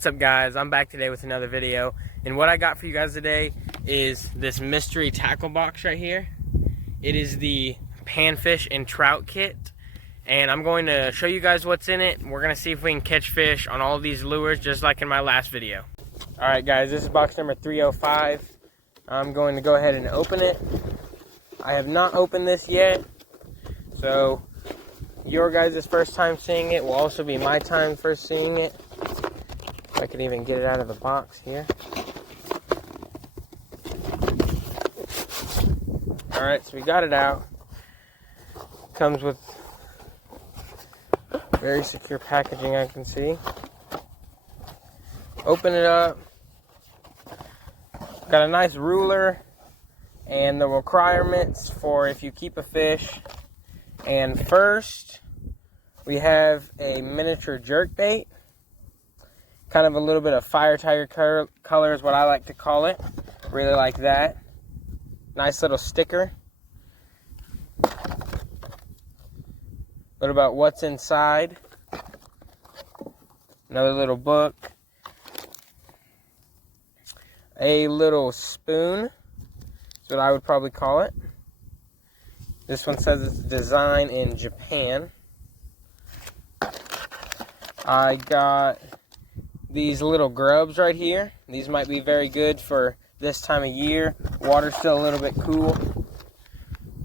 What's up, guys? I'm back today with another video, and what I got for you guys today is this mystery tackle box right here. It is the panfish and trout kit, and I'm going to show you guys what's in it. We're going to see if we can catch fish on all of these lures just like in my last video. Alright guys, this is box number 305. I'm going to go ahead and open it. I have not opened this yet, so your guys' first time seeing it will also be my time first seeing it. If I could even get it out of the box here. Alright, so we got it out. Comes with very secure packaging, I can see. Open it up. Got a nice ruler and the requirements for if you keep a fish. And first, we have a miniature jerkbait. Kind of a little bit of fire tiger color is what I like to call it. Really like that. Nice little sticker. What about what's inside? Another little book. A little spoon. That's what I would probably call it. This one says it's designed in Japan. I got these little grubs right here. These might be very good for this time of year. Water's still a little bit cool.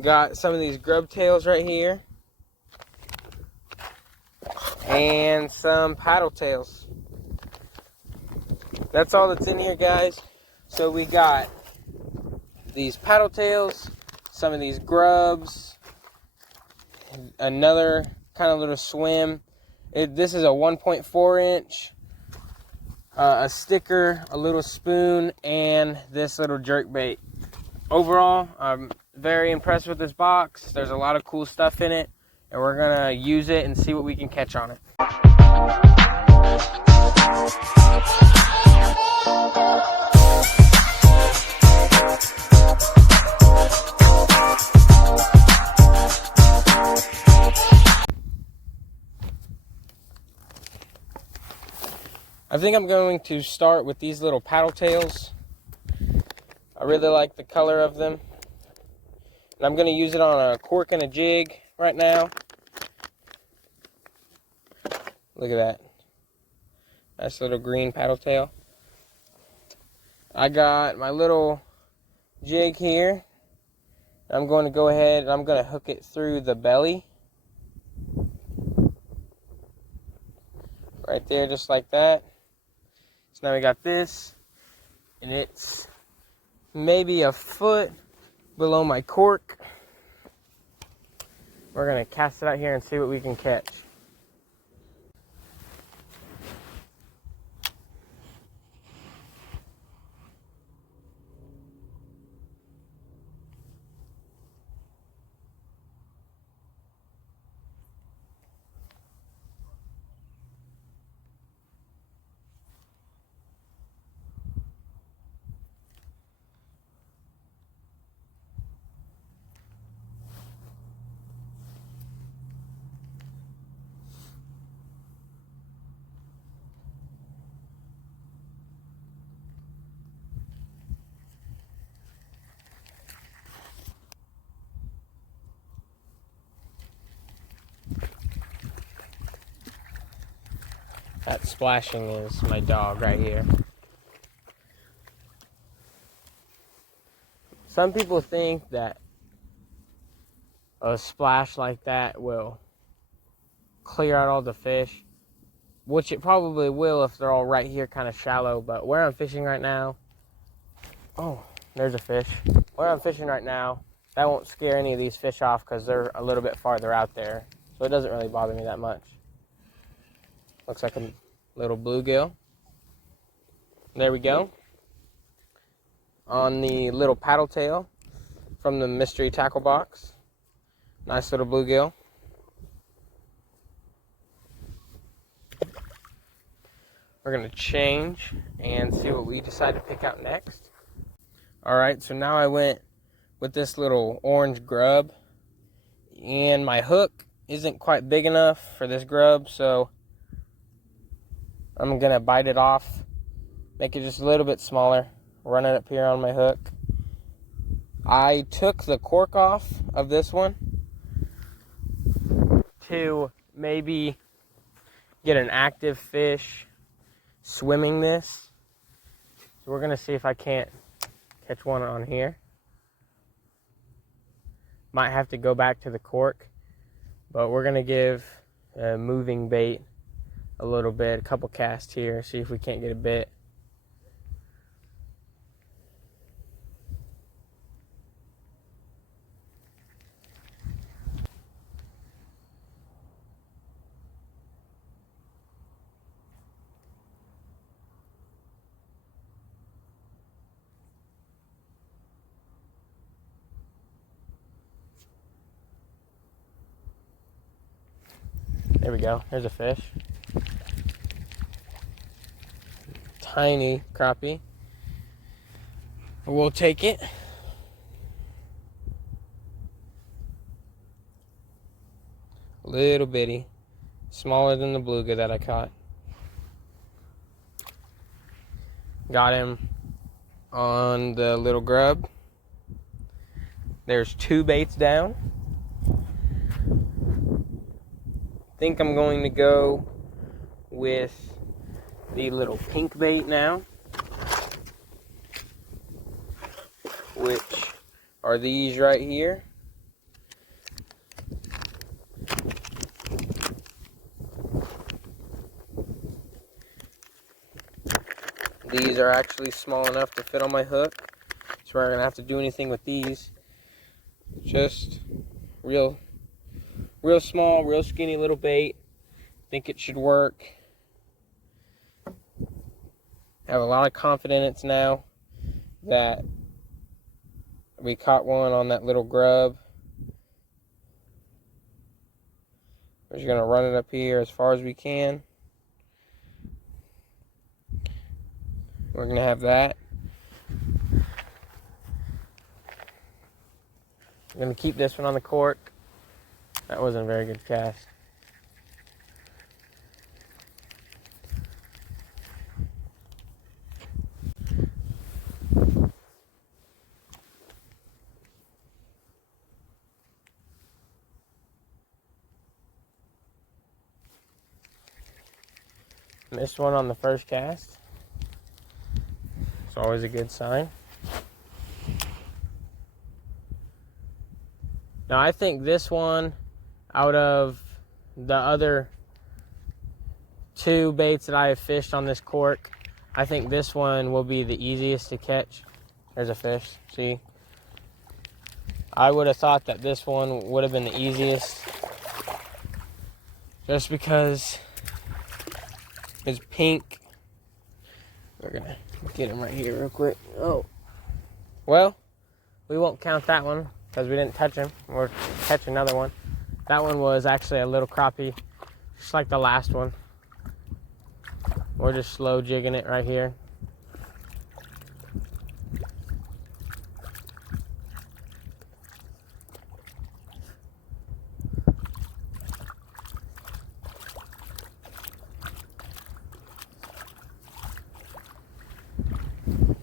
Got some of these grub tails right here. And some paddle tails. That's all that's in here, guys. So we got these paddle tails, some of these grubs, another kind of little swim. This is a 1.4 inch. A sticker, a little spoon, and this little jerkbait. Overall, I'm very impressed with this box. There's a lot of cool stuff in it, and we're gonna use it and see what we can catch on it. I think I'm going to start with these little paddle tails. I really like the color of them. And I'm going to use it on a cork and a jig right now. Look at that. Nice little green paddle tail. I got my little jig here. I'm going to go ahead and I'm going to hook it through the belly. Right there, just like that. So now we got this, and it's maybe a foot below my cork. We're going to cast it out here and see what we can catch. That splashing is my dog right here. Some people think that a splash like that will clear out all the fish, which it probably will if they're all right here kind of shallow, but where I'm fishing right now, oh, there's a fish. Where I'm fishing right now, that won't scare any of these fish off because they're a little bit farther out there, so it doesn't really bother me that much. Looks like a little bluegill. There we go. On the little paddle tail from the mystery tackle box. Nice little bluegill. We're going to change and see what we decide to pick out next. Alright, so now I went with this little orange grub. And my hook isn't quite big enough for this grub, so I'm gonna bite it off, make it just a little bit smaller, run it up here on my hook. I took the cork off of this one to maybe get an active fish swimming this. So we're gonna see if I can't catch one on here. Might have to go back to the cork, but we're gonna give a moving bait a little bit, a couple casts here, see if we can't get a bit. There we go, there's a fish. Tiny crappie. But we'll take it. Little bitty. Smaller than the beluga that I caught. Got him on the little grub. There's 2 baits down. Think I'm going to go with the little pink bait now, which are these right here. These are actually small enough to fit on my hook, so we're not gonna have to do anything with these. Just real small, real skinny little bait. Think it should work. I have a lot of confidence now that we caught one on that little grub. We're just gonna run it up here as far as we can. We're gonna have that. I'm gonna keep this one on the cork. That wasn't a very good cast. Missed one on the first cast. It's always a good sign. Now I think this one, out of the other 2 baits that I have fished on this cork, I think this one will be the easiest to catch. There's a fish, see? I would have thought that this one would have been the easiest, just because it's pink. We're gonna get him right here real quick. Oh, well, we won't count that one because we didn't touch him. We'll catch another one. That one was actually a little crappie, just like the last one. We're just slow jigging it right here.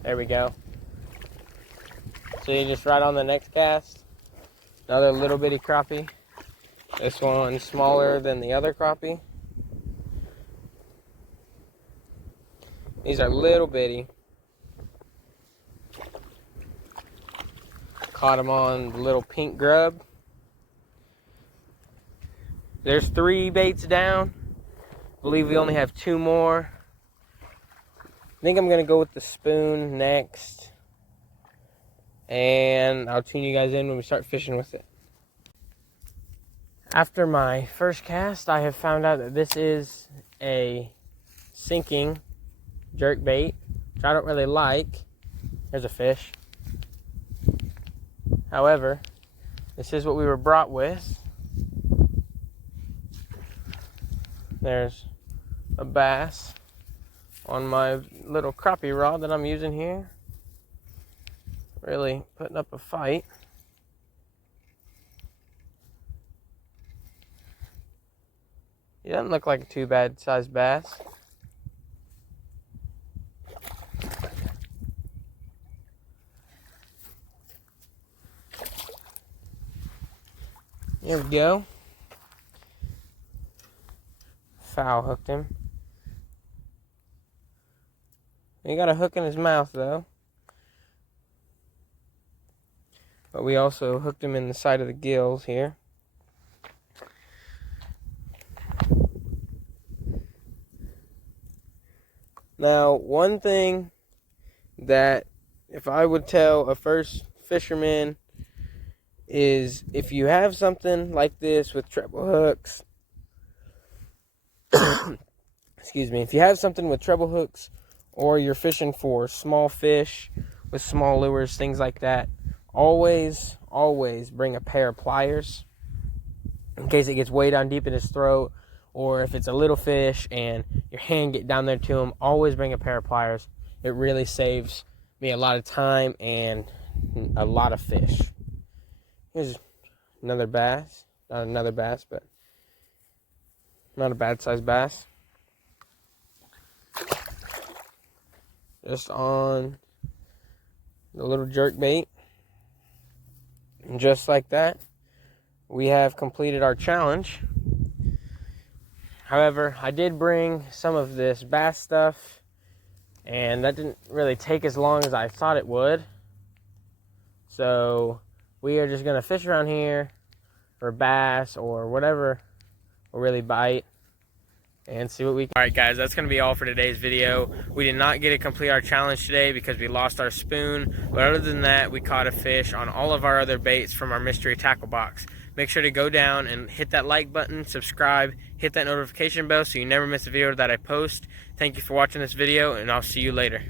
There we go. So you just right on the next cast. Another little bitty crappie. This one's smaller than the other crappie. These are little bitty. Caught them on the little pink grub. There's 3 baits down. I believe we only have 2 more. I think I'm gonna go with the spoon next, and I'll tune you guys in when we start fishing with it. After my first cast, I have found out that this is a sinking jerk bait, which I don't really like. There's a fish. However, this is what we were brought with. There's a bass on my little crappie rod that I'm using here. Really putting up a fight. He doesn't look like a too bad sized bass. There we go. Foul hooked him. He got a hook in his mouth though. But we also hooked him in the side of the gills here. Now, one thing that if I would tell a first fisherman is if you have something like this with treble hooks, excuse me, if you have something with treble hooks or you're fishing for small fish with small lures, things like that, always bring a pair of pliers in case it gets way down deep in his throat, or if it's a little fish and your hand get down there to him, always bring a pair of pliers. It really saves me a lot of time and a lot of fish. Here's another bass. Not another bass, but not a bad sized bass. Just on the little jerk bait. And just like that, we have completed our challenge. However, I did bring some of this bass stuff, and that didn't really take as long as I thought it would. So we are just going to fish around here for bass or whatever will really bite and see what we can. Alright guys, that's going to be all for today's video. We did not get to complete our challenge today because we lost our spoon, but other than that, we caught a fish on all of our other baits from our mystery tackle box. Make sure to go down and hit that like button, subscribe, hit that notification bell so you never miss a video that I post. Thank you for watching this video, and I'll see you later.